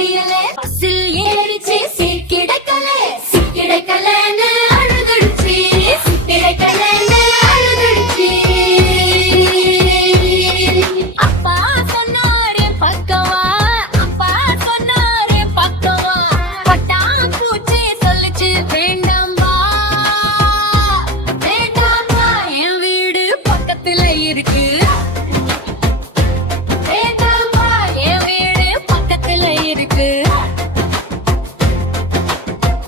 முடியல பஸ்ஸில் ஏறிச்சு சிக்கிடக்கலன்னு அழுதுடுச்சு சிக்கிடக்கலன்னு அழுதுடுச்சு அப்பா சொன்னாரு பக்கவா அப்பா சொன்னாரு பக்கவா பட்டாம்பூச்சி சொல்லுச்சு வேண்டாம்பா வேண்டாம்பா என் வீடு பக்கத்துல இருக்கு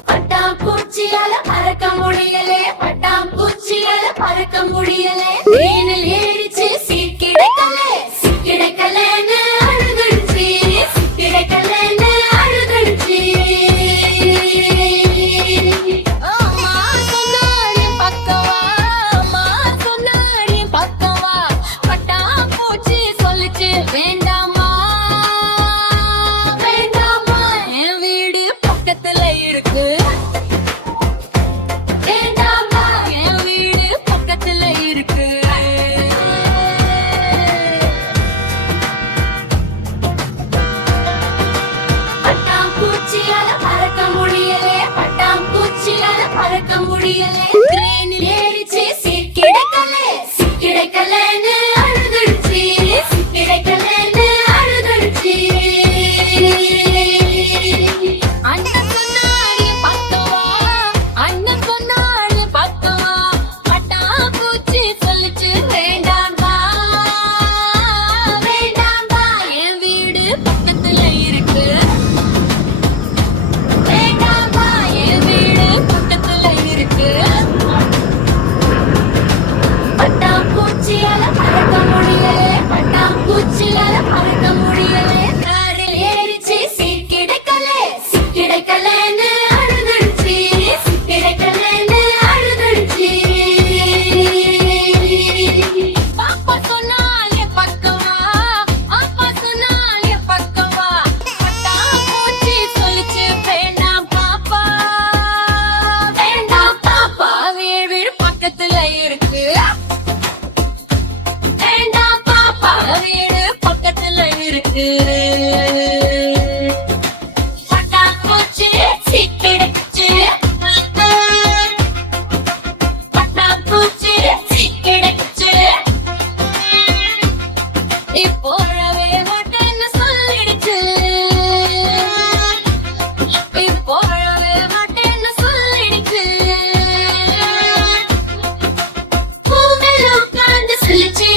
பட்டாம்பூச்சியால பறக்க முடியலே பட்டாம்பூச்சியால பறக்க முடியலே தேனில் ஏறிச்சு சிக்கிடக்கலன்னு அழுதுடுச்சு சிக்கிடக்கலன்னு அழுதுடுச்சு அம்மா சொன்னாரு பக்கவா அம்மா சொன்னாரு பக்கவா பட்டாம்பூச்சி சொல்லுச்சு வேண்டாமா வேண்டாமா என் வீடு பக்கத்துல இருக்கு பறக்க முடியலே ட்ரெயினில் ஏறிச்சு சிக்கிடக்கலன்னு அழுதுடுச்சு சிக்கிடக்கலன்னு அழுதுடுச்சு அண்ணன் சொன்னாரு பக்கவா அண்ணன் சொன்னாரு பக்கவா பட்டாம்பூச்சி சொல்லுச்சு வேண்டாம்பா வேண்டாம்பா என் வீடு பக்கத்துல இருக்கு பட்டாம்பூச்சியால பறக்க முடியலே பட்டாம்பூச்சியால பறக்க முடியலே காடில் ஏறிச்சு சிக்கிடக்கலன்னு அழுதுடுச்சு சிக்கிடக்கலன்னு அழுதுடுச்சு பாப்பா சொன்னாலே பக்கவா அப்பா சொன்னாலே பக்கவா பட்டாம்பூச்சி சொல்லுச்சு வேண்டாம் பாப்பா வேண்டாம் பாப்பா வீடு பக்கத்துல இருக்கு வீடு பக்கத்துல இருக்கு பட்டாம்பூச்சி சிக்கிடுச்சு பட்டாம்பூச்சி சிக்கிடுச்சு இப்போவே மாட்டேன்னு சொல்லிடுச்சு இப்போவே மாட்டேன்னு சொல்லிடுச்சு பூமியில உட்கார்ந்து சொல்லிச்சு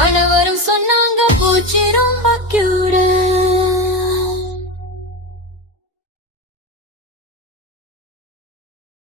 அனைவரும் சொன்னாங்க பூச்சி